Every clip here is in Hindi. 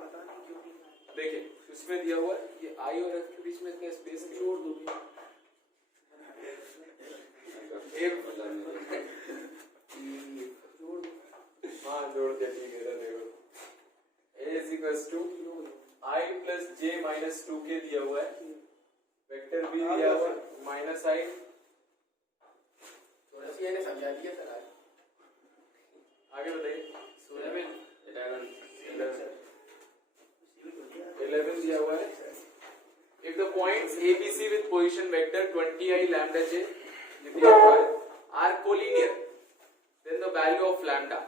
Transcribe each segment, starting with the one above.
पता नहीं क्यों नहीं आया। देखिए इसमें दिया हुआ है ये आई और एफ के बीच में इतना स्पेस जोड़ दो भी। एक जोड़ दो। हाँ जोड़ दिया ठीक है देखो a is equals to I plus j minus 2k दिया हुआ है वेक्टर b दिया हुआ है माइनस आई थोड़ा सी मैंने समझा दिया सर आज। आगे बताइए 11 दिया हुआ है if the points ABC with position vector 20i lambda j दिया हुआ है are collinear then the value of lambda।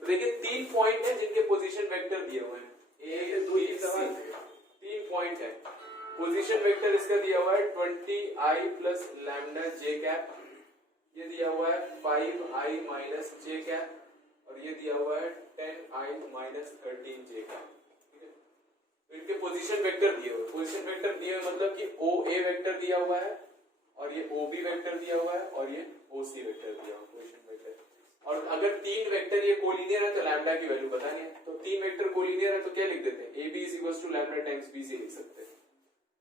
तो देखिए तीन पॉइंट है जिनके पोजीशन वेक्टर दिए हुए हैं ए दो सी तीन पॉइंट है पोजीशन वेक्टर इसका दिया हुआ है 20i प्लस लैम्डा जे कैप ये दिया हुआ है 5i माइनस जे कैप और ये दिया हुआ है 10i माइनस 13 जे कैप। इनके पोजीशन वेक्टर दिए हुए पोजीशन वेक्टर दिए हुए मतलब कि ओ ए वेक्टर दिया हुआ है और ये ओ बी वेक्टर दिया हुआ है और ये ओ सी वेक्टर दिया हुआ है पोजीशन वेक्टर। और अगर तीन वेक्टर ये कोलिनियर है तो लैम्डा की वैल्यू बतानी है तो तीन वेक्टर कोलिनियर है तो क्या लिख देते हैं A B is equal to lambda times B C लिख सकते हैं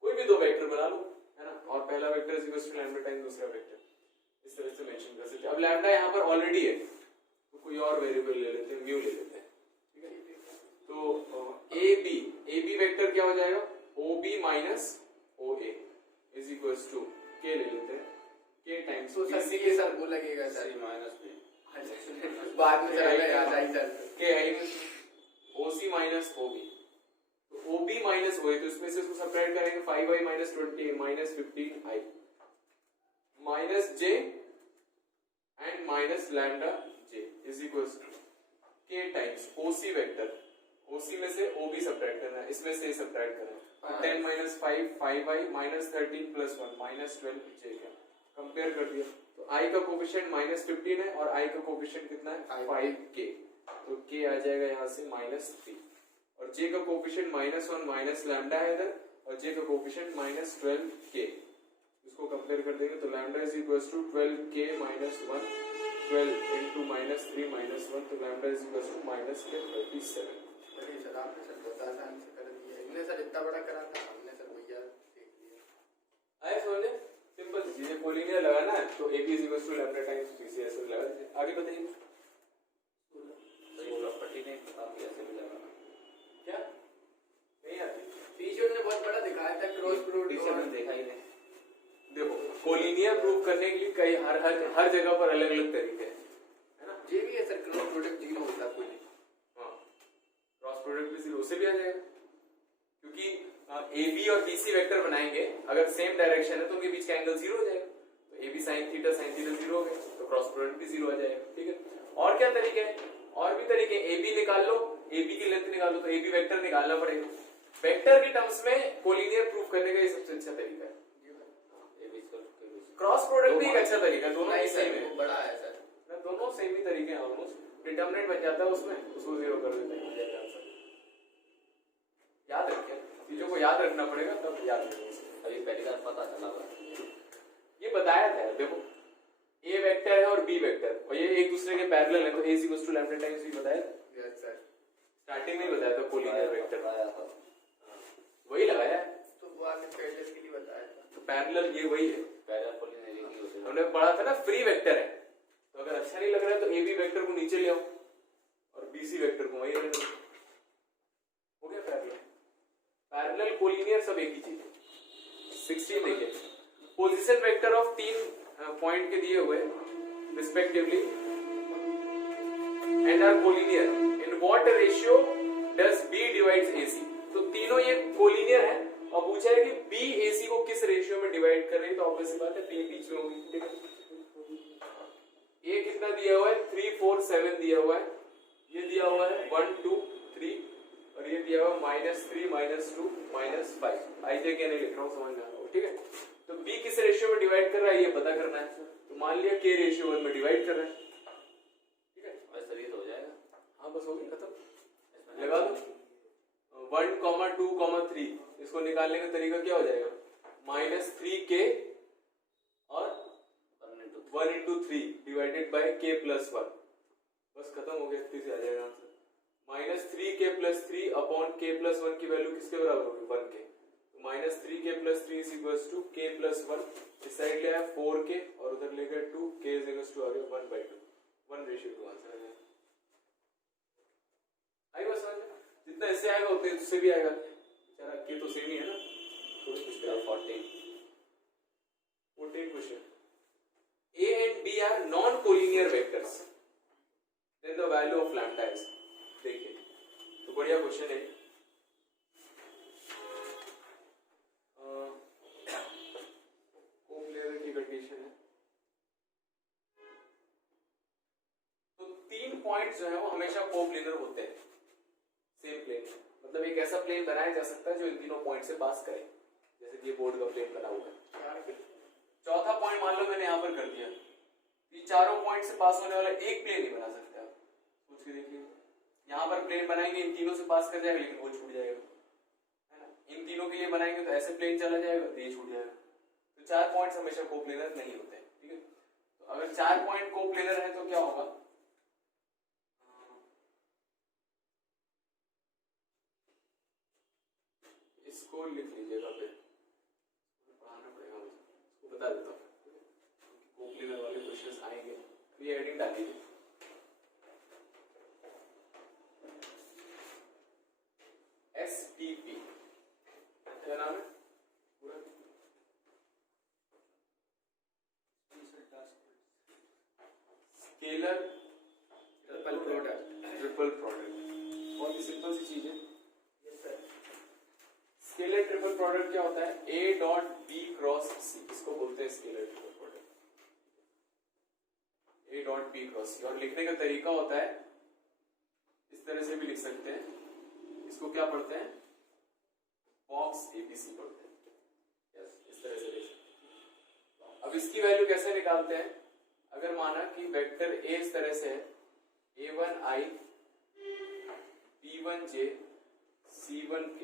कोई भी दो वेक्टर बना लो है ना और पहला vector is equal to lambda times दूसरा वेक्टर इस तरह से मेंशन कर सकते हैं। अब लैम्डा यहाँ पर ऑलरेडी है तो कोई और वेरिएबल ले लेते हैं म्यू ले लेते हैं ठीक है। तो ए बी वेक्टर क्या हो जाएगा O B minus O A is equal to K ले लेते हैं के टाइम्स तो सर के सर वो लगेगा सर माइनस में बाद में चला याद आई सर के आई ओ सी माइनस ओ बी तो ओ बी माइनस ओ ए तो इसमें से इसको सब्ट्रैक्ट करेंगे 5i minus 20 minus 15i minus J and minus lambda J is equal to K times O C vector O C में से ओ बी सब्ट्रैक्ट करना है इसमें से सब्ट्रैक्ट करना है 10 minus 5i minus 13 plus 1 minus 12 जे का कंपेयर कर दिया तो i का कोफिशिएंट माइनस 15 है और i का कोफिशिएंट कितना है 5k तो k आ जाएगा यहाँ से माइनस 3 और j का कोफिशिएंट माइनस 1 माइनस लैम्डा है इधर और j का कोफिशिएंट माइनस 12k इसको कंपेयर कर देंगे तो lambda is equal to 12k minus 1 12 into minus 3 minus 1 तो lambda is equal to minus K 37। अरे सर आपने सर बहुत आसान से कर दिया इतने सर इतना बड़ा करा था हमने सर भैया देख लिया आए समझे सिंपल चीजें कोलिनियर लगाना है तो a b is equal to lambda times b c ऐसे लगा दीजिए। आगे बताइए सही प्रॉपर्टी ने काफी ऐसे भी लगाना क्या नहीं आती पीछे उन्होंने बहुत बड़ा दिखाया था क्रॉस प्रोडक्ट टीचर ने देखा ही नहीं। देखो कोलिनियर प्रूव करने के लिए कई हर जगह पर अलग अलग तरीके हैं है ना ये भी है सर क्रॉस प्रोडक्ट जीरो होता है कोई हाँ क्रॉस प्रोडक्ट भी जीरो से भी आ जाएगा क्योंकि ए बी और बी सी वेक्टर बनाएंगे अगर सेम डायरेक्शन है तो उनके बीच का एंगल जीरो हो जाएगा तो A B sine theta zero हो गया तो क्रॉस प्रोडक्ट भी जीरो आ जाएगा ठीक है। और क्या तरीके हैं और भी तरीके ए बी निकाल लो ए बी की लेंथ निकाल लो तो ए बी वेक्टर निकालना पड़ेगा वेक्टर के टर्म्स में कोलिनियर प्रूफ करने का ये सबसे अच्छा तरीका है। क्रॉस प्रोडक्ट भी एक अच्छा तरीका है दोनों ही सेम है बड़ा है सर दोनों सेम ही तरीके हैं ऑलमोस्ट डिटरमिनेंट बन जाता है उसमें उसको जीरो कर देते हैं याद रखिए चीजों को याद रखना पड़ेगा तब याद रखिए। अभी पहली बार पता चला ये बताया था देखो ए वेक्टर है और बी वेक्टर और ये एक दूसरे के पैरेलल है तो a equals to lambda times b बताया यस सर स्टार्टिंग में बताया था कोलिनियर वेक्टर आया था वही लगाया तो वो आगे पैरेलल के लिए बताया था तो पैरेलल ये वही है पहले कोलिनियर की होती है हमने पढ़ा था ना फ्री वेक्टर है तो अगर अच्छा नहीं लग रहा है तो ए बी वेक्टर को नीचे ले आओ और बी सी वेक्टर को वही रहने दो हो गया पैरेलल पैरेलल कोलिनियर सब एक ही चीज है। 16 देखिए पोजीशन वेक्टर ऑफ तीन पॉइंट के दिए हुए respectively and are collinear in what ratio does B divides AC तो तीनों ये कोलिनियर है और पूछा है कि बी एसी को किस रेशियो में डिवाइड कर रही है तो ऑब्वियस बात है बी बीच में होगी ठीक है। ए कितना दिया हुआ है 3 4 7 दिया हुआ है ये दिया हुआ है 1 2 3 और ये दिया हुआ -3 -2 -5 आई जे के नहीं लिख रहा हूँ समझ में आ रहा हो ठीक है। तो b किस रेशियो में डिवाइड कर रहा है ये पता करना है तो मान लिया k रेशियो 1 में डिवाइड कर रहा है ठीक है वैसे भी तो हो जाएगा। हाँ बस हो गया खत्म लगा दो 1 2 3 इसको निकालने का तरीका क्या हो जाएगा -3k और 1 into 3 divided by k plus 1 बस खत्म हो गया इतनी से आ जाएगा आंसर -3k+3 अपॉन k+1 की वैल्यू किसके बराबर होगी 1 के, तो -3k+3 is equals to k+1, इस साइड ले आया 4k और उधर ले गए 2, k इज इक्वल्स टू आ गया 1/2, 1:2 आंसर आ गया। आई बात समझ में? जितना इससे आएगा उतने उससे भी आएगा, बेचारा k तो सेम ही है ना, थोड़ी कुछ 14 question. A and B are non-collinear vectors, then the value of lambda is, देखिए तो बढ़िया क्वेश्चन है। कोप्लेनर की कंडीशन है, तो 3 पॉइंट्स जो है वो हमेशा कोप्लेनर होते हैं सेम प्लेन में, मतलब एक ऐसा प्लेन बनाया जा सकता है जो इन तीनों पॉइंट से पास करे, जैसे कि ये बोर्ड का प्लेन बना हुआ है। चौथा पॉइंट मान लो मैंने यहाँ पर कर दिया, ये चारों पॉइंट से पास होने वाला एक प्लेन ही बना सकते हैं आप, सोच के देखिए। यहाँ पर प्लेन बनाएंगे इन तीनों से पास कर जाएगा लेकिन वो छूट जाएगा, है ना। इन तीनों के लिए बनाएंगे तो ऐसे प्लेन चला जाएगा तो ये छूट जाएगा। तो 4 पॉइंट्स हमेशा कोप्लेनर नहीं होते हैं, ठीक है। तो अगर 4 पॉइंट कोप्लेनर है तो क्या होगा, इसको लिख लीजिएगा, फिर पढ़ाना पड़ेगा मुझे, इसको बता देता हूँ, कोप्लेनर वाले क्वेश्चंस आएंगे, ये हेडिंग डाल दीजिए। STP क्या नाम है पूरा, स्केलर ट्रिपल प्रोडक्ट, बहुत ही सिंपल सी चीज है। स्केलर ट्रिपल प्रोडक्ट क्या होता है, A dot B cross C, इसको बोलते हैं scalar triple product, A dot B cross C। और लिखने का तरीका होता है, इस तरह से भी लिख सकते हैं, इसको क्या पढ़ते हैं, बॉक्स ABC पढ़ते हैं, यस, इस तरह से लिख सकते हैं। अब इसकी वैल्यू कैसे निकालते हैं, अगर माना कि वेक्टर A इस तरह से है, A1i B1j C1k,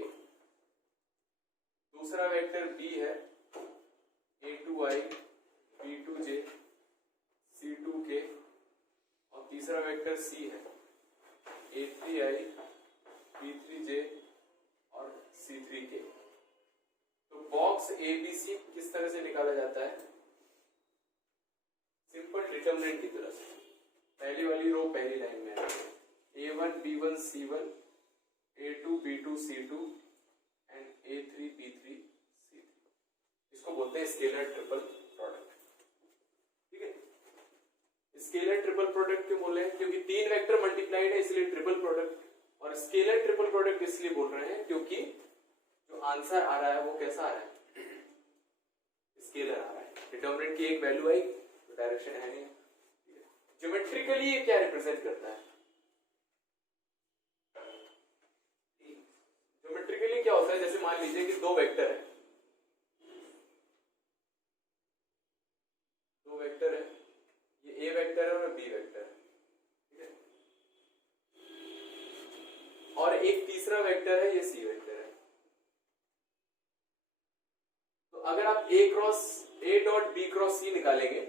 दूसरा वेक्टर B है A2i B2j C2k, और तीसरा वेक्टर C है A3i B3j और C3k। तो बॉक्स ABC किस तरह से निकाला जाता है, सिंपल डिटरमिनेंट की तरह से, पहली वाली रो पहली लाइन में है, A1 B1 C1 A2 B2 C2 and A3 B3 C3, इसको बोलते हैं स्केलर ट्रिपल प्रोडक्ट, ठीक है। स्केलर ट्रिपल प्रोडक्ट क्यों बोल रहे हैं, क्योंकि 3 वेक्टर मल्टीप्लाइड है इसलिए ट्रिपल प्रोडक्ट, और स्केलर ट्रिपल प्रोडक्ट इसलिए बोल रहे हैं क्योंकि जो आंसर आ रहा है वो कैसा आ रहा है, स्केलर आ रहा है, डिटरमिनेंट की एक वैल्यू आई तो डायरेक्शन है नहीं। ज्योमेट्रिकली ये क्या रिप्रेजेंट करता है, ज्योमेट्रिकली क्या होता है, जैसे मान लीजिए कि 2 वेक्टर है, 2 वेक्टर है, ये A वेक्टर है और B वेक्टर है, ठीक है, और एक तीसरा वेक्टर है, ये C वेक्टर है। तो अगर आप A dot B cross C निकालेंगे,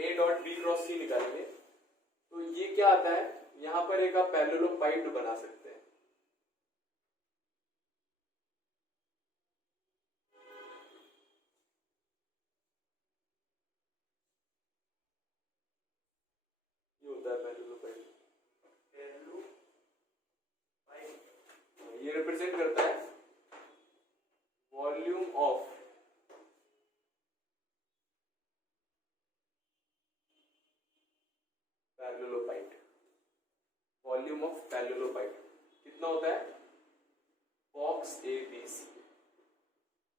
A dot B cross C निकालेंगे, तो ये क्या आता है, यहां पर एक आप पैरेललोपाइड बना सकते हैं, ये होता है पैरेललोपाइड, ये रिप्रेजेंट करता है वॉल्यूम ऑफ पैरेललोपाइड, वॉल्यूम ऑफ पैरेललोपाइड कितना होता है, बॉक्स ABC।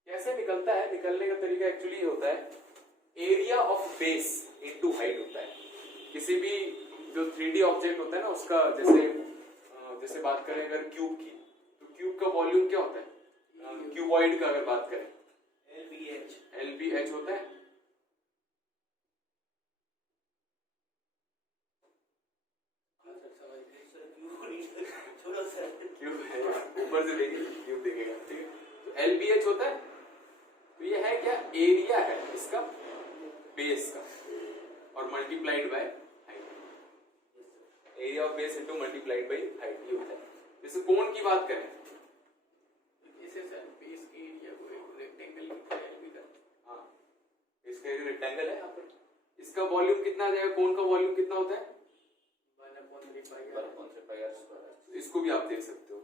कैसे निकलता है, निकलने का तरीका एक्चुअली ये होता है, area of base into height होता है। किसी भी जो 3D ऑब्जेक्ट होता है ना उसका, जैसे बात करें अगर क्यूब की, तो क्यूब का वॉल्यूम क्या होता है, क्यूबॉइड का अगर बात करें LBH होता है, क्यूब है, ऊपर से देखिए क्यूब देखेगा, ठीक है, तो LBH होता है। तो ये है क्या, एरिया है इसका बेस का और multiplied by height, area of base into multiplied by height, ये होता है। जैसे कोण की बात करें, इसे सर बेस की एरिया को एक रेक्टेंगल की तरह भी कर। हाँ इसका एरिया रेक्टेंगल है यहाँ पर, इसका वॉल्यूम कितना आ जाएगा, कोण का वॉल्यूम कितना होता है 1/3 इसको भी आप देख सकते हो।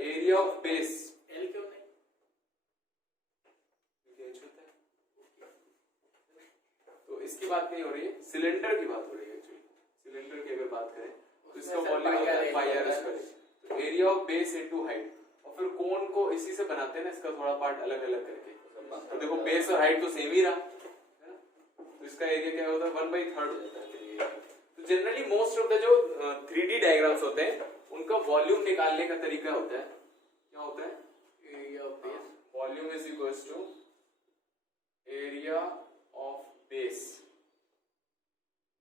एरिया ऑफ बेस एल क्यों नहीं? तो इसकी बात नहीं हो रही है, सिलेंडर की बात हो रही है एक्चुअली। सिलेंडर की अगर बात करें तो इसका वॉल्यूम होता है पाई आर स्क्वायर। तो area of base into height, और फिर कोण को इसी से बनाते हैं ना, इसका थोड़ा पार्ट अलग अलग करके। तो देखो बेस और हाइट तो सेम ही रहा, तो इसका एरिया क्या होता है 1/3 हो जाता है। तो जनरली मोस्ट ऑफ द जो 3D डायग्राम्स होते हैं उनका वॉल्यूम निकालने का तरीका होता है, क्या होता है, area of base volume is equals to area of base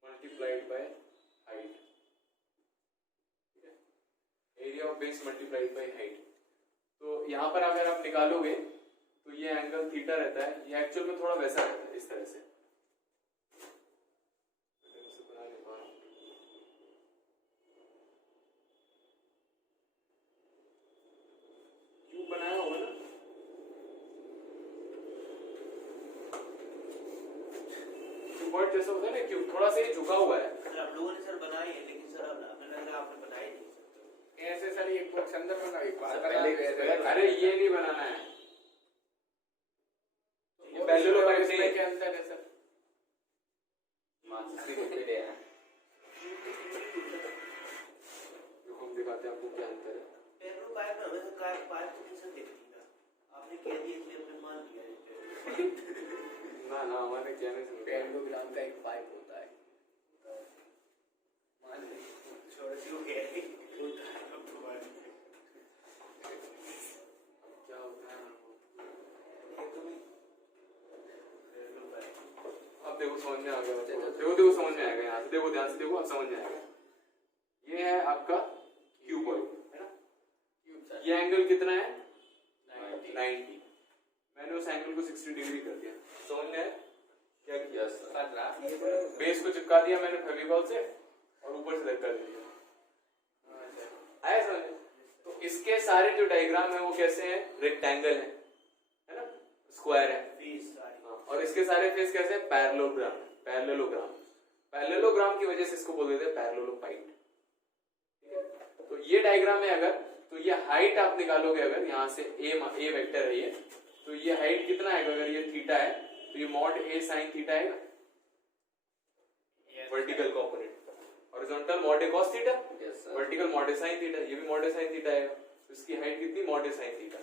multiplied by height. Area of base multiplied by height. तो यहां पर अगर आप निकालोगे तो ये एंगल थीटा रहता है, ये एक्चुअल में थोड़ा वैसा रहता है इस तरह से। क्यूब बनाया होगा ना, क्यूबॉइड जैसा होता है ना क्यूब, थोड़ा सा ये झुका हुआ है। सर आप लोगों ने सर बनाई है, लेकिन सर अब हमें लग रहा है आपने बनाई नहीं। ऐसे सर एक बॉक्स अंदर बना, एक बार अरे ये नहीं बनाना है, ये पहले लोग आए थे। क्या अंतर है सर? देखो हम दिखाते हैं आपको क्या अंतर है। पेट्रोल पाइप में हमें सर पाइप को किसने देख लिया, आपने कह दिया इसलिए हमने मान लिया। ना ना हमारे कहने से पैरेललोग्राम का एक पाइप होता है, मान ली छोड़ क्यों कह रही क्या होता है, अब देखो समझ में आ गया, देखो समझ में आएगा, यहाँ से देखो ध्यान से देखो, अब समझ में आएगा। ये है आपका क्यूबॉइड है ना, ये एंगल कितना है 90, मैंने उस एंगल को 60 डिग्री कर दिया। समझ में आया क्या किया, बेस को चिपका दिया मैंने फेविकॉल से और ऊपर से धक्का दे दिया, आया समझ में। तो इसके सारे जो डायग्राम है वो कैसे हैं, रेक्टेंगल है ना, स्क्वायर है। और इसके सारे फेस कैसे हैं, पैरेललोग्राम। पैरेललोग्राम की वजह से इसको बोल देते हैं पैरेललोपाइड। तो ये डायग्राम है अगर, तो ये हाइट आप निकालोगे अगर यहाँ से ए वेक्टर है ये, तो ये हाइट कितना आएगा, अगर ये थीटा है तो ये मॉड ए साइन थीटा आएगा, वर्टिकल कंपोनेंट, हॉरिजॉन्टल मॉड ए कॉस थीटा, वर्टिकल मॉड ए साइन थीटा, ये भी मॉड ए साइन थीटा आएगा। तो इसकी हाइट कितनी, मॉड ए साइन थीटा।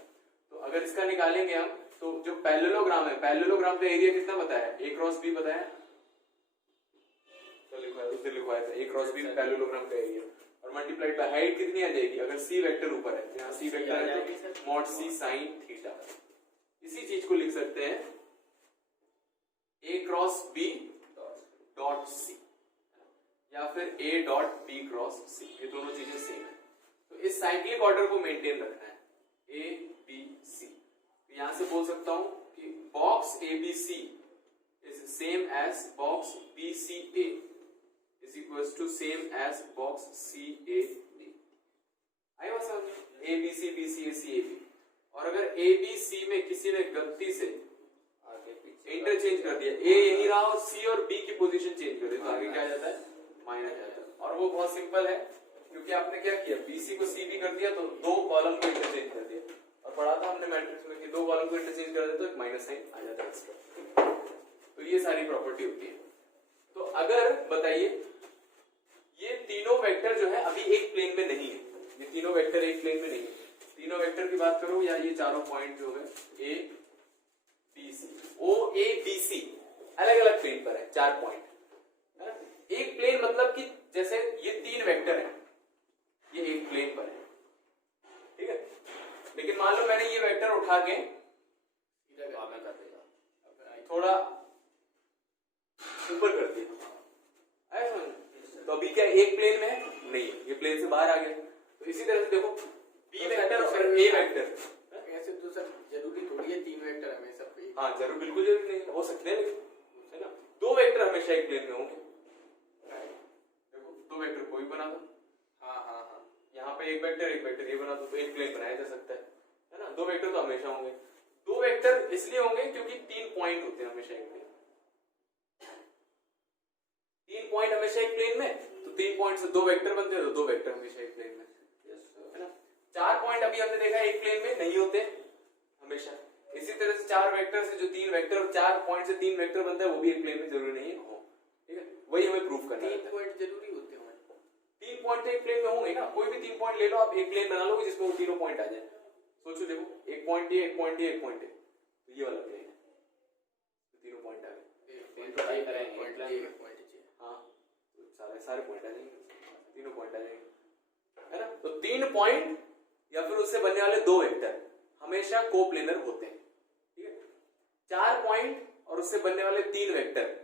तो अगर इसका निकालेंगे हम, तो जो पैरेललोग्राम है, पैरेललोग्राम का एरिया कितना बताया, a क्रॉस b बताया, तो लिखवाया था a क्रॉस b पैरेललोग्राम का एरिया, और मल्टीप्लाइड बाय हाइट कितनी आ जाएगी, अगर c वेक्टर ऊपर है, यहाँ c वेक्टर है तो मॉड c sin थीटा। इसी चीज को लिख सकते हैं a cross b dot c या फिर a dot b cross c, ये दोनों चीजें सेम है। तो इस साइक्लिक ऑर्डर को मेंटेन रखना है, a b c। यहां से बोल सकता हूं कि box ABC is same as box BCA is equals to same as box CAD। आई बात समझ, ABC BCA CAB। और अगर ABC में किसी ने गलती से इंटरचेंज कर दिया, A यही रहा और C और B की पोजीशन चेंज कर दी, तो आगे क्या आ जाता है, माइनस जाता है। और वो बहुत सिंपल है, क्योंकि आपने क्या किया, BC को CB कर दिया तो दो कॉलम को इंटरचेंज कर दिया, और पढ़ा था हमने मैट्रिक्स में कि दो कॉलम को इंटरचेंज कर दे तो एक माइनस साइन आ जाता है इसका। तो ये सारी प्रॉपर्टी होती है। तो अगर बताइए ये तीनों वेक्टर जो है अभी एक प्लेन में नहीं है, ये तीनों वेक्टर एक प्लेन में नहीं है। तीनों वेक्टर की बात करो, या ये चारों पॉइंट जो है A B C, O A B C अलग अलग प्लेन पर है, 4 पॉइंट। एक प्लेन मतलब कि जैसे ये 3 वेक्टर है, ये एक प्लेन पर है, ठीक है। लेकिन मान लो मैंने ये वेक्टर उठा के थोड़ा ऊपर कर दिया, आया समझ, तो अभी क्या एक प्लेन में है, नहीं, ये प्लेन से बाहर आ गया। तो इसी तरह से देखो B वेक्टर और A वेक्टर, ऐसे तो सर जरूरी थोड़ी है 3 वेक्टर हमेशा पे। हाँ जरूर, बिल्कुल जरूरी नहीं, हो सकते हैं, है ना, 2 वेक्टर हमेशा एक प्लेन में होंगे। देखो 2 वेक्टर कोई बना दो, हाँ हाँ हाँ यहाँ पे एक वेक्टर ये बना दो, तो एक प्लेन बनाया जा सकता है ना। दो वेक्टर तो हमेशा होंगे। दो वेक्टर इसलिए होंगे क्योंकि 3 पॉइंट होते हैं हमेशा एक प्लेन, 3 पॉइंट हमेशा एक प्लेन में, तो 3 पॉइंट से 2 वेक्टर बनते हैं, तो 2 वेक्टर हमेशा एक प्लेन में, है ना। 4 पॉइंट अभी हमने देखा एक प्लेन में नहीं होते हमेशा। इसी तरह से 4 वेक्टर से जो 3 वेक्टर और 4 पॉइंट से 3 वेक्टर बनता है वो भी एक प्लेन में जरूरी नहीं है, ठीक है। वही हमें प्रूफ करना है। 3 पॉइंट जरूरी होते हैं। 3 पॉइंट तो एक प्लेन में होंगे ना, कोई भी 3 पॉइंट ले लो आप, एक प्लेन बना लोगे जिसमें वो तीनों पॉइंट आ जाए। सोचो देखो, एक पॉइंट ये, एक पॉइंट ये, एक पॉइंट है, तो ये वाला प्लेन है, तो तीनों पॉइंट आ गए। पॉइंट ट्राई करेंगे, पॉइंट हाँ, तो सारे पॉइंट आ जाएंगे, तीनों पॉइंट आ जाएंगे, है ना। तो 3 पॉइंट या फिर उससे बनने वाले 2 वेक्टर हमेशा कोप्लेनर होते हैं, ठीक है। 4 पॉइंट और उससे बनने वाले 3 वेक्टर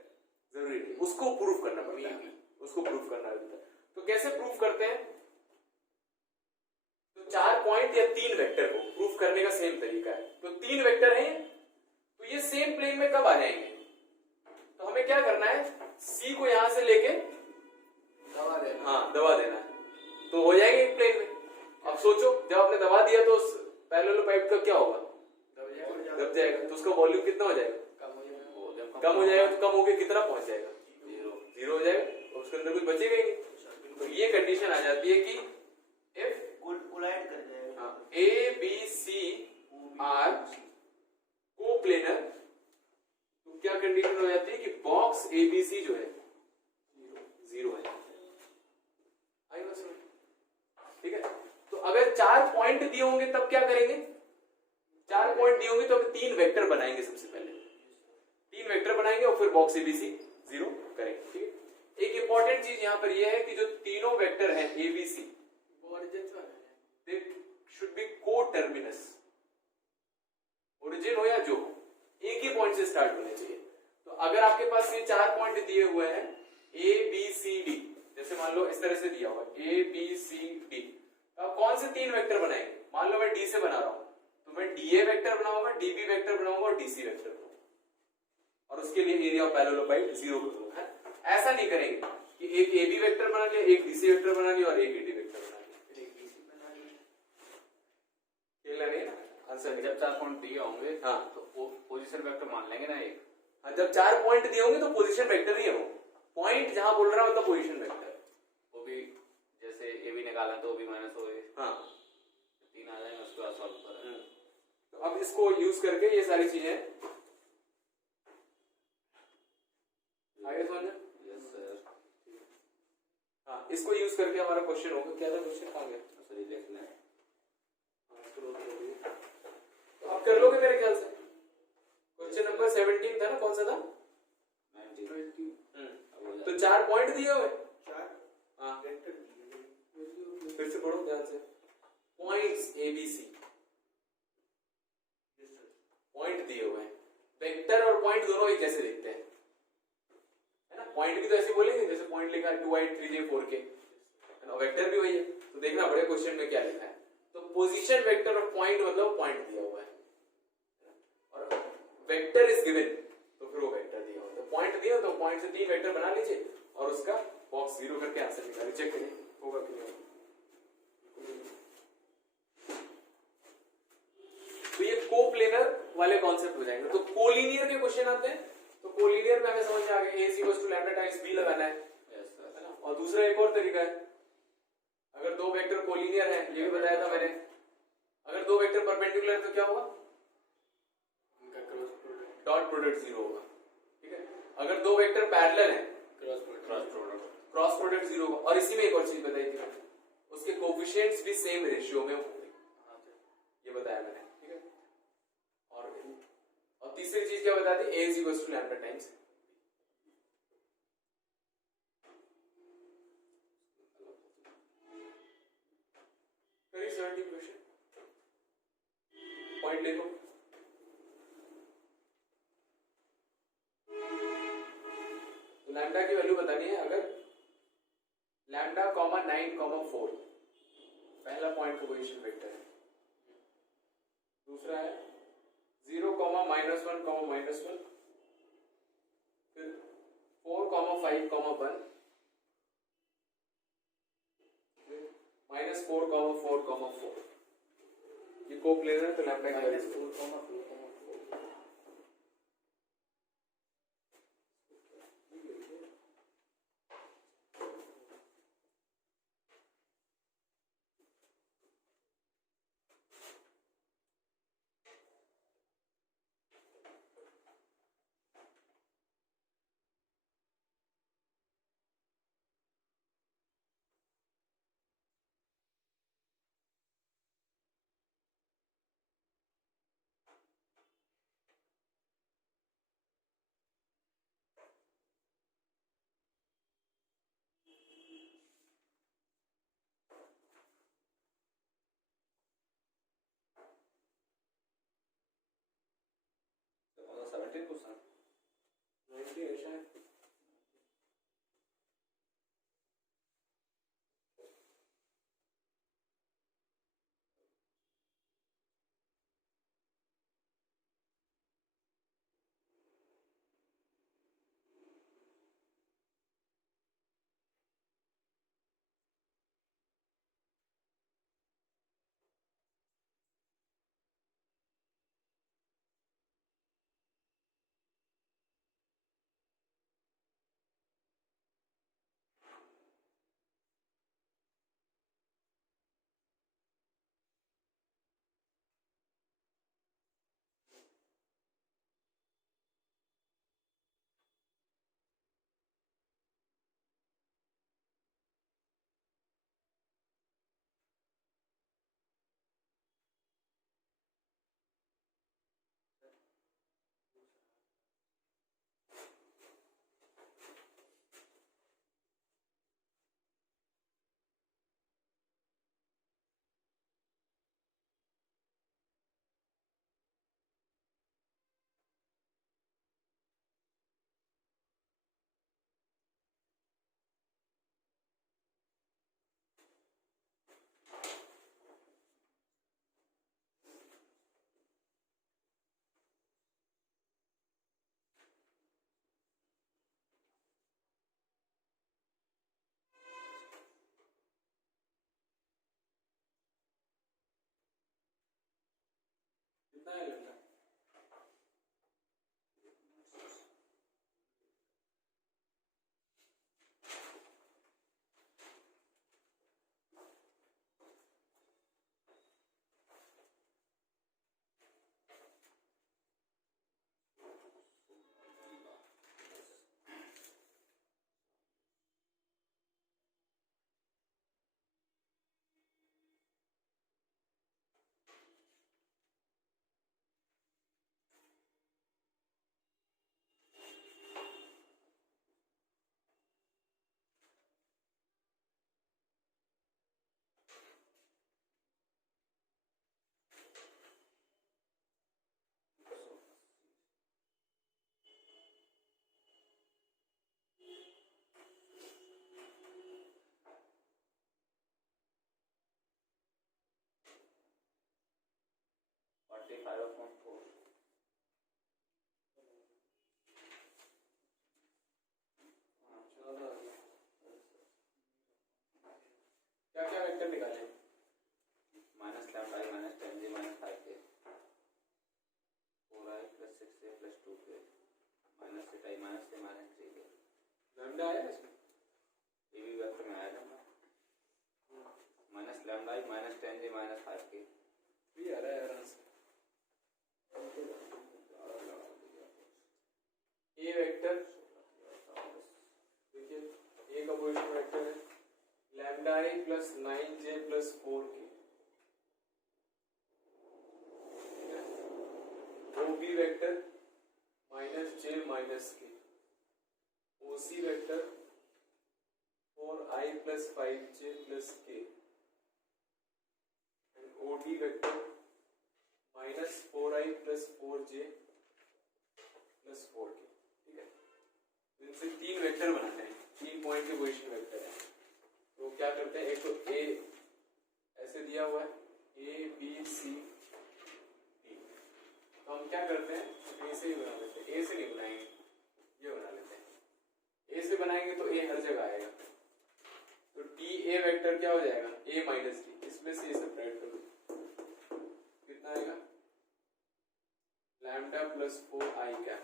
जरूरी नहीं, उसको प्रूफ करना पड़ता है, उसको प्रूफ करना पड़ता है। तो कैसे प्रूफ करते हैं? तो 4 पॉइंट या 3 वेक्टर को प्रूफ करने का सेम तरीका है। तो 3 वेक्टर हैं, तो ये सेम प्लेन में कब आ जाएंगे? तो हमें क्या करना है, C को यहां से लेके दबा देना, हाँ दबा देना है, तो हो जाएंगे एक प्लेन में। अब सोचो, जब आपने दबा दिया तो पैरेलल पाइप का क्या होगा? दब जाएगा, तो उसका वॉल्यूम कितना हो जाएगा? कम हो जाएगा। तो कम होके कितना पहुंच जाएगा? 0 हो जाएगा, और उसके अंदर कुछ बचेगा ही नहीं। तो ये कंडीशन आ जाती है कि इफ कोलाइड कर जाएगा, A B C are coplanar, तो क्या कंडीशन हो जाती है कि बॉक्स ABC जो है 0 है। आई बात समझ? ठीक है। तो अगर 4 पॉइंट दिए होंगे तब क्या करेंगे? 4 पॉइंट दिए होंगे तो हम 3 वेक्टर बनाएंगे, सबसे पहले 3 वेक्टर बनाएंगे और फिर बॉक्स ABC 0 करेंगे, ठीक है। एक इंपॉर्टेंट चीज यहां पर यह है कि जो तीनों वेक्टर हैं ABC, they should be coterminous, origin हो या जो हो, एक ही पॉइंट से स्टार्ट होने चाहिए। तो अगर आपके पास ये 4 पॉइंट दिए हुए हैं ABCD, जैसे मान लो इस तरह से दिया हुआ ABCD, तो आप कौन से 3 वेक्टर बनाएंगे? मान लो मैं D से बना रहा हूं, तो मैं DA वेक्टर बनाऊंगा, DB वेक्टर बनाऊंगा और DC वेक्टर बनाऊंगा, और उसके लिए एरिया ऑफ पैरेललोपाइड 0 कर दूंगा। ऐसा नहीं करेंगे कि एक AB वेक्टर बना लिया, एक DC वेक्टर बना लिया और एक AD वेक्टर बना लिया, खेलना नहीं ना। आंसर जब 4 पॉइंट दिए होंगे, हाँ, तो पोजीशन वेक्टर मान लेंगे ना एक। हाँ, जब 4 पॉइंट दिए होंगे तो पोजीशन वेक्टर ही है वो। पॉइंट जहां बोल रहा है मतलब पोजीशन वेक्टर, वो भी जैसे AB निकाला तो भी माइनस हो गए, हाँ 3 आ जाएंगे, उसके बाद सॉल्व करें। तो अब इसको यूज करके ये सारी चीजें आगे समझ। Yes sir. हाँ, इसको यूज करके हमारा क्वेश्चन होगा, क्या था क्वेश्चन? कहां गया? सर ये देख लें। तो आप कर लोगे मेरे ख्याल से। क्वेश्चन नंबर 17 था ना, कौन सा था? 19। तो 4 पॉइंट दिए हुए, 4 हाँ वेक्टर दिए, फिर से पढ़ो ध्यान से। पॉइंट्स ABC, पॉइंट दिए हुए हैं। वेक्टर और पॉइंट दोनों एक जैसे दिखते हैं, है ना। पॉइंट भी तो ऐसे बोलेंगे जैसे पॉइंट लिखा है 2 8 3 j 4 k, है ना। वेक्टर भी वही है, तो देखना पड़ेगा क्वेश्चन में क्या लिखा है। तो पोजीशन वेक्टर ऑफ पॉइंट मतलब पॉइंट दिया हुआ है, और वेक्टर इज गिवन, तो फिर वो वेक्टर दिया हुआ है। तो पॉइंट दिया तो पॉइंट से 3 वेक्टर बना लीजिए और उसका बॉक्स 0 करके आंसर निकालिए, चेक करिए होगा कि नहीं। तो ये कोप्लेनर वाले कॉन्सेप्ट हो जाएंगे। तो कोलिनियर के क्वेश्चन आते हैं, तो कोलिनियर में हमें समझ आ गया A equals to lambda times B लगाना है, यस सर। है ना। और दूसरा एक और तरीका है, अगर 2 वेक्टर कोलिनियर है, ये भी बताया था मैंने, अगर 2 वेक्टर परपेंडिकुलर है तो क्या होगा? उनका क्रॉस प्रोडक्ट, डॉट प्रोडक्ट 0 होगा, ठीक है। अगर 2 वेक्टर पैरेलल है, क्रॉस प्रोडक्ट, क्रॉस प्रोडक्ट 0 होगा। और इसी में एक और चीज बताई थी मैंने, उसके कोफिशिएंट्स भी सेम रेशियो में होंगे, ये बताया मैंने, ठीक है। और तीसरी चीज क्या बता दी? A is equal to lambda times. करिए 17 क्वेश्चन, पॉइंट लिखो। लैम्डा की वैल्यू बतानी है। अगर लैम्डा कॉमा 9 कॉमा 4 पहला पॉइंट का पोजीशन वेक्टर है, दूसरा है 0 कॉमा -1 कॉमा -1, फिर 4 कॉमा 5 कॉमा 1, -4,4,4 ये को प्लेनर है तो लैम्डा की वैल्यू -4,2,4 17%. 90 है शायद। कितना है लैम्डा? क्या क्या वेक्टर निकाले? -λ -10 g -5k 4i + 6a + 2k -8i -a -3k lambda आया इसमें? ये भी वेक्टर में आया था -λ -10 g -5k भी आ रहा है आराम से। ए वेक्टर देखिए ए का पोजीशन वेक्टर है lambda i + 9j + 4k OB vector -j -k OC vector 4i + 5j + k and OD vector -4i + 4j + 4k। ठीक है, इनसे तीन वेक्टर बनाते हैं, 3 पॉइंट के पोजीशन वेक्टर है। तो क्या करते हैं, एक तो ए ऐसे दिया हुआ है ए बी सी डी, तो हम क्या करते हैं ए से ही बना लेते हैं, ए से नहीं बनाएंगे, ये बना लेते हैं। ए से बनाएंगे तो ए हर जगह आएगा, तो डी ए वेक्टर क्या हो जाएगा a - d, इसमें से सब्ट्रैक्ट कर दो, कितना आएगा? Lambda plus 4i cap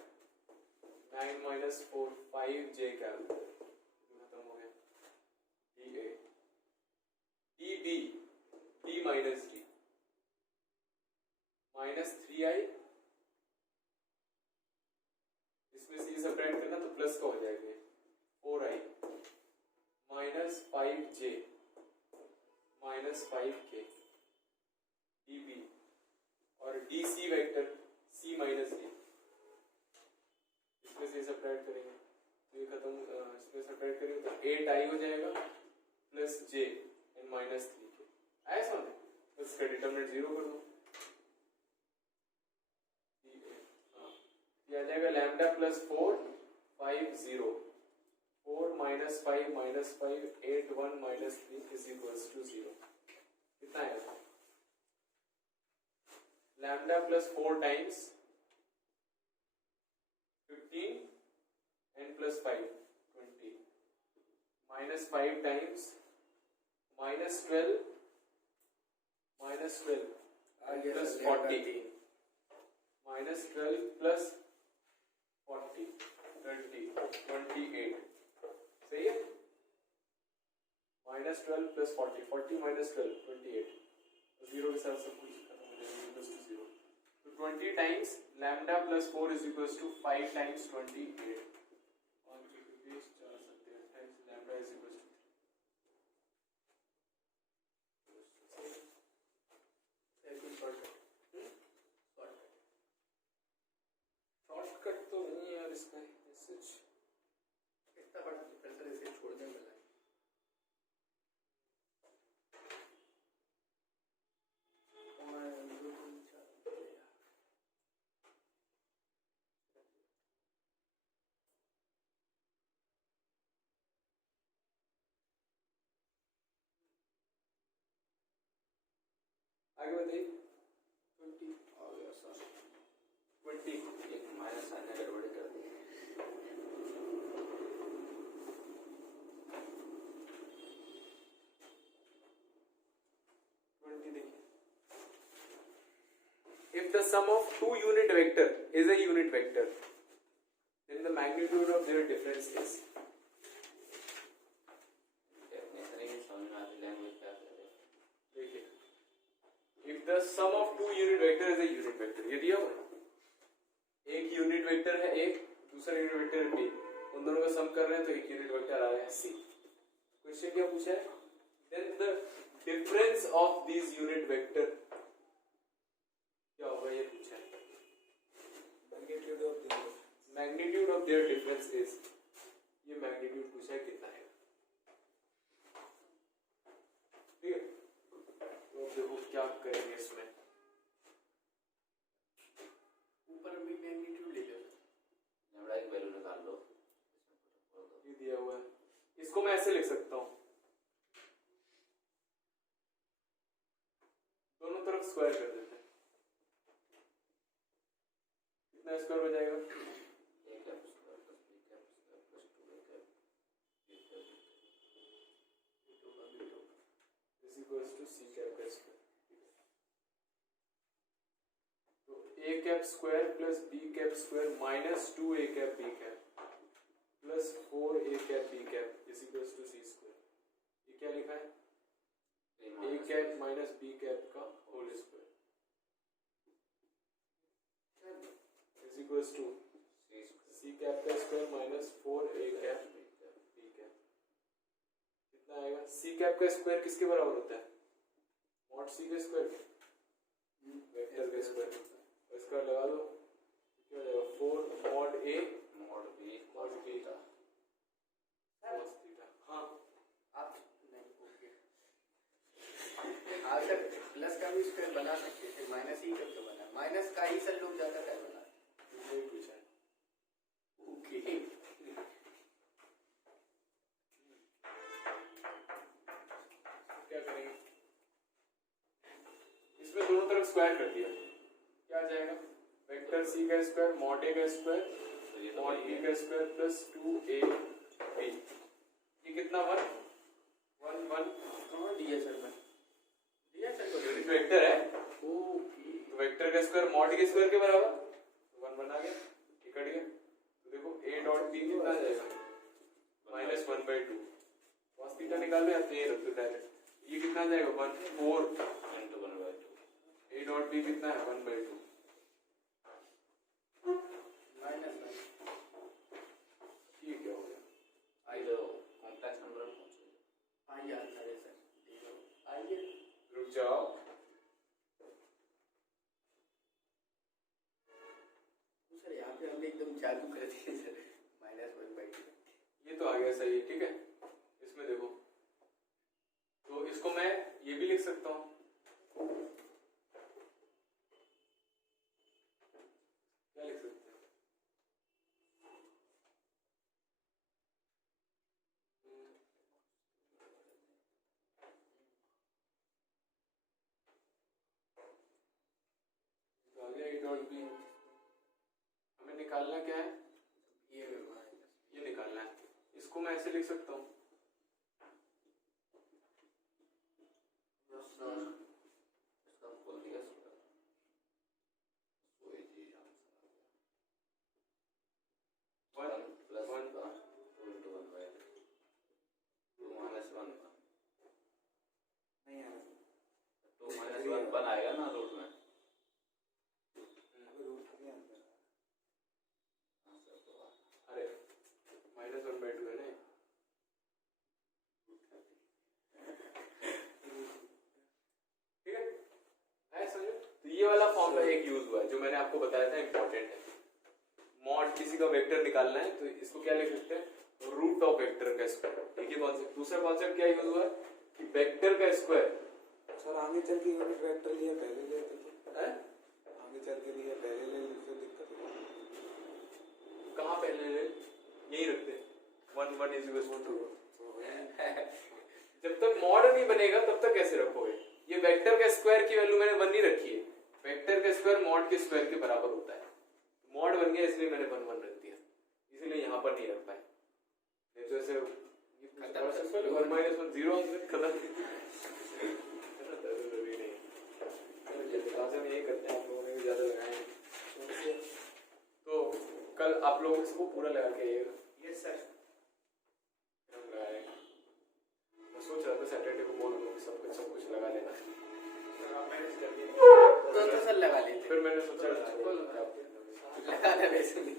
9 minus 4 5j cap खत्म हो गया। D A D D D minus D minus 3i, इसमें से ये सब्ट्रैक्ट करना तो प्लस का हो जाएगा 4i minus 5j minus 5k db और dc vector c minus d, इसमें से सब्ट्रैक्ट करेंगे तो ये खत्म, इसमें सब्ट्रैक्ट करेंगे तो 8i हो जाएगा plus j and minus 3k। आया समझ? तो इसका डिटरमिनेंट 0 कर दो, ये आ जाएगा lambda plus 4 5 0 4 minus 5 minus 5 8 1 minus 3 is equals to 0। कितना है? Lambda plus 4 times 15 and plus 5 20 minus 5 times minus 12 plus 40 minus 12 plus 40 30 28, सही है? माइनस 12 प्लस 40 40 माइनस 12 28, जीरो के साथ सब कुछ खत्म हो जाएगा, इक्वल्स टू 0। तो 20 times lambda plus 4 is equals to 5 times 28 और 4 7 times lambda is equals to 3। Shortcut तो नहीं है यार इसका, मैसेज कितना बड़ा डिफरेंस इसे छोड़ने में लगा। आगे बताइए। 20 आ गया सर। 20 एक माइनस आने गड़बड़ी कर दी। If the sum of two unit vector is a unit vector, then the magnitude of their difference is. Definition ही समझ में आती, लैंग्वेज क्या कर रहे हैं। देखिए, if the sum of two unit vector is a unit vector, ये दिया हुआ है। एक यूनिट वेक्टर है A, दूसरा यूनिट वेक्टर है B, उन दोनों का सम कर रहे हैं तो एक यूनिट वेक्टर आ रहा है C। क्वेश्चन क्या पूछा है? Then the difference of these unit vector क्या होगा, ये पूछा है। Magnitude of their difference is, ये मैग्नीट्यूड पूछा है कितना है, ठीक है? तो अब देखो क्या करेंगे इसमें। ऊपर भी मैग्नीट्यूड ले लो, लैम्डा की वैल्यू निकाल लो, ये दिया हुआ है, इसको मैं ऐसे लिख सकता हूँ, दोनों तरफ स्क्वायर कर देते हैं, कितना स्क्वायर हो जाएगा? a cap square plus b cap square plus 2a cap b cap is equals to c cap का स्क्वायर। तो a cap square plus b cap square minus 2a cap b cap plus 4a cap b cap is equals to c square. ये क्या लिखा है? a cap minus b cap का whole square is equals to c cap का square minus 4a cap b cap. कितना आएगा? c कैप का स्क्वायर किसके बराबर होता है? मॉड c का स्क्वायर, वेक्टर का स्क्वायर। इसका लगा लो, क्या हो जाएगा? 4 mod a mod b mod b sir cos theta. हाँ, आप नहीं ओके। हाँ सर, प्लस का भी स्क्वायर बना सकते थे, माइनस ही करके बना, माइनस का ही सर लोग ज्यादा कर बना। ये पूछा है। ओके क्या करेंगे? इसमें दोनों तरफ स्क्वायर कर दिया, क्या आ जाएगा? वेक्टर c का स्क्वायर मॉड a का स्क्वायर तो ये तो मॉड वही b है। का स्क्वायर प्लस 2ab। ये कितना 1 1 1 कहाँ दिया सर मैं फिर मॉड के स्क्वायर के बराबर 1 बना गया, ये कट गया। तो देखो a डॉट b कितना आ जाएगा -1/2। cos थीटा निकालो या तो ये रख दो डायरेक्ट, ये कितना आ जाएगा 1/4 into 1/2 a डॉट b कितना है 1/2 -1। ये क्या हो गया? आई जो कॉम्प्लेक्स नंबर में पहुंच गए। आइए आंसर है सर, आइए रुक जाओ, सर यहाँ पे हमने एकदम जादू कर दिया सर, -1/2। ये तो आ गया सही है, ठीक है। इसमें देखो, तो इसको मैं ये भी लिख सकता हूँ, क्या लिख सकते हैं? तो आ गया a डॉट b। हमें निकालना क्या है? ये निकालना है। इसको मैं ऐसे लिख सकता हूँ, इसका बोल दिया इसका वही चीज आंसर आ गया 1 + 1 2 into 1/2 2 - 1 नहीं यार 2 - 1 1 आएगा ना रूट में। अरे -1/2 है ना, ठीक है, ऐसा समझो। तो ये वाला फॉर्मूला एक यूज हुआ है जो मैंने आपको बताया था, इंपॉर्टेंट है। मॉड किसी का वेक्टर निकालना है तो इसको क्या लिख सकते हैं? रूट ऑफ वेक्टर का स्क्वायर। एक ही कॉन्सेप्ट। दूसरा कॉन्सेप्ट क्या यूज हुआ है कि वेक्टर का स्क्वायर। सर आगे चल के यूनिट वेक्टर लिया पहले लेते तो है आगे चल के लिए पहले ले लेते तो दिक्कत है। कहाँ पहले ले? यही रखते हैं 1 1 = 2। जब तक मॉड नहीं बनेगा तब तक कैसे रखोगे? ये वेक्टर का स्क्वायर की वैल्यू मैंने 1 नहीं रखी है। वेक्टर का स्क्वायर मॉड के स्क्वायर के बराबर होता है। मॉड बन गया इसलिए मैंने 1 1 रख दिया, इसीलिए यहाँ पर नहीं रख पाए। नहीं तो ऐसे 1 - 1 0 खत्म। जरूरी नहीं क्लास में यही करते हैं, आप लोगों ने भी ज्यादा लगाए हैं। तो कल आप लोग इसको पूरा लगा के आइएगा। Yes sir. हम लगाएंगे। मैं सोच रहा था सैटरडे को बोल दूं कि सब कुछ लगा लेना। सर आप मैनेज कर दीजिए। तो सर लगा लेते, फिर मैंने सोचा लगा लेना वैसे नहीं।